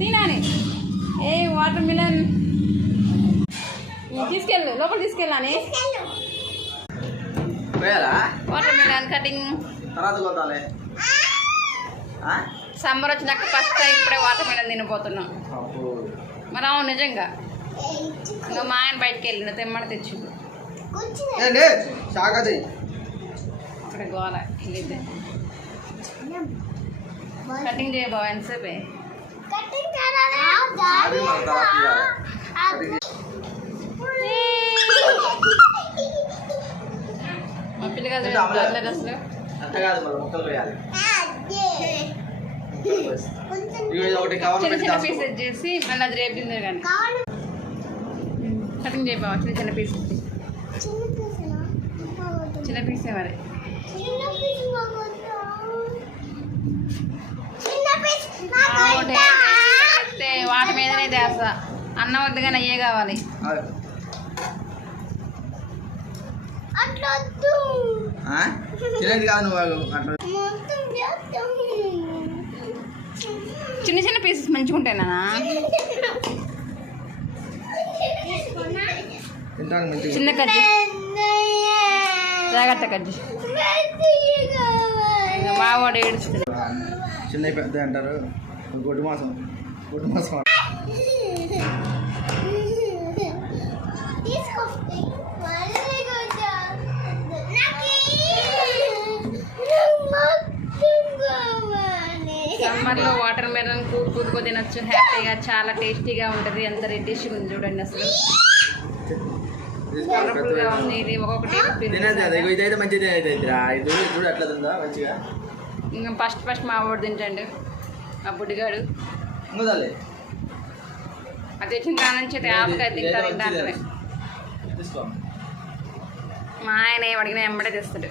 తినాలి. ఏ water melon తీసుకెళ్ళు, లోపల తీసుకెళ్ళాలి. వాటర్ మిలన్ కటింగ్ సమ్మర్ వచ్చినాక ఫస్ట్ టైం ఇప్పుడే వాటర్ మిలన్ తినబోతున్నాం. మరి అవును నిజంగా. ఇంకా మా ఆయన బయటకు వెళ్ళిన తెమ్మని తెచ్చిండు. అక్కడ గోల వెళ్ళిద్దే. కటింగ్ చేయ బాబా ఎంతసేపే. మా పిల్లగాడు అసలు చిన్న చిన్న పీసెస్ చేసి మళ్ళీ అది రేపు తిందరు కానీ కటింగ్ చేయ బాబా. చిన్న చిన్న పీసెస్ చిన్న పీసే మరి. వాటి మీదనే చేస్తా. అన్నం వద్దు కానీ అయ్యే కావాలి. చిన్న చిన్న పీసెస్ మంచిగా ఉంటాయి నాన్న. చిన్న కజ్జి జాగ్రత్త కజ్జి. మా వాడు ఏడుస్తుంది. చిన్న పెద్ద అంటారు. గొడ్డు మాసం సమ్మర్లో వాటర్ మెలన్ కూడుకో తినొచ్చు హ్యాపీగా. చాలా టేస్టీగా ఉంటుంది. ఎంత రెడ్డిష్గా ఉంది చూడండి అసలు. కలర్ఫుల్గా ఉంది. ఇది ఒక్కొక్కటి ఇదైతే మంచిది. ఇంకా ఫస్ట్ మా వాడు తింటండు. ఆ బుడ్డిగాడు అది తెచ్చిన దాని నుంచి ఆపకాయ తింటారు. మా ఆయన ఏం అడిగినా ఎమ్మడే తెస్తాడు.